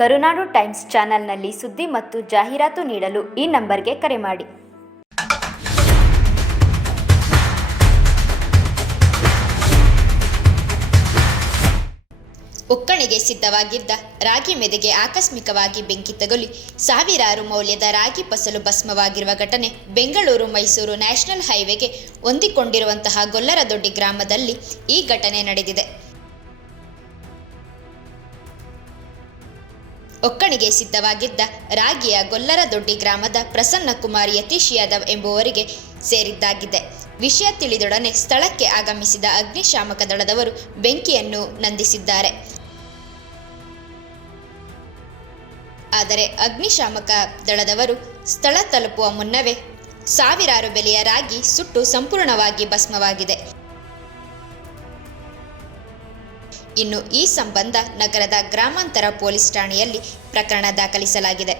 ಕರುನಾಡು times ಚಾನೆಲ್ನಲ್ಲಿ ಸುದ್ದಿ ಮತ್ತು ಜಾಹೀರಾತು ನೀಡಲು ಈ ನಂಬರ್ಗೆ ಕರೆ ಮಾಡಿ. ಒಕ್ಕಣೆಗೆ ಸಿದ್ಧವಾಗಿದ್ದ ರಾಗಿ ಮೆದೆಗೆ ಆಕಸ್ಮಿಕವಾಗಿ ಬೆಂಕಿ ತಗುಲಿ, ಸಾವಿರಾರು ಮೌಲ್ಯದ ರಾಗಿ ಫಸಲು ಭಸ್ಮವಾಗಿರುವ ಘಟನೆ ಬೆಂಗಳೂರು ಮೈಸೂರು ನ್ಯಾಷನಲ್ ಹೈವೇಗೆ ಹೊಂದಿಕೊಂಡಿರುವಂತಹ ಗೊಲ್ಲರದೊಡ್ಡಿ ಗ್ರಾಮದಲ್ಲಿ ಈ ಘಟನೆ ನಡೆದಿದೆ. ಒಕ್ಕಣಿಗೆ ಸಿದ್ಧವಾಗಿದ್ದ ರಾಗಿಯ ಗೊಲ್ಲರದೊಡ್ಡಿ ಗ್ರಾಮದ ಪ್ರಸನ್ನ ಕುಮಾರ್ ಯತೀಶ್ ಯಾದವ್ ಎಂಬುವರಿಗೆ ಸೇರಿದ್ದಾಗಿದೆ. ವಿಷಯ ತಿಳಿದೊಡನೆ ಸ್ಥಳಕ್ಕೆ ಆಗಮಿಸಿದ ಅಗ್ನಿಶಾಮಕ ದಳದವರು ಬೆಂಕಿಯನ್ನು ನಂದಿಸಿದ್ದಾರೆ. ಆದರೆ ಅಗ್ನಿಶಾಮಕ ದಳದವರು ಸ್ಥಳ ತಲುಪುವ ಮುನ್ನವೇ ಸಾವಿರಾರು ಬೆಲೆಯ ರಾಗಿ ಸುಟ್ಟು ಸಂಪೂರ್ಣವಾಗಿ ಭಸ್ಮವಾಗಿದೆ. ಇನ್ನು ಈ ಸಂಬಂಧ ನಗರದ ಗ್ರಾಮಾಂತರ ಪೊಲೀಸ್ ಠಾಣೆಯಲ್ಲಿ ಪ್ರಕರಣ ದಾಖಲಿಸಲಾಗಿದೆ.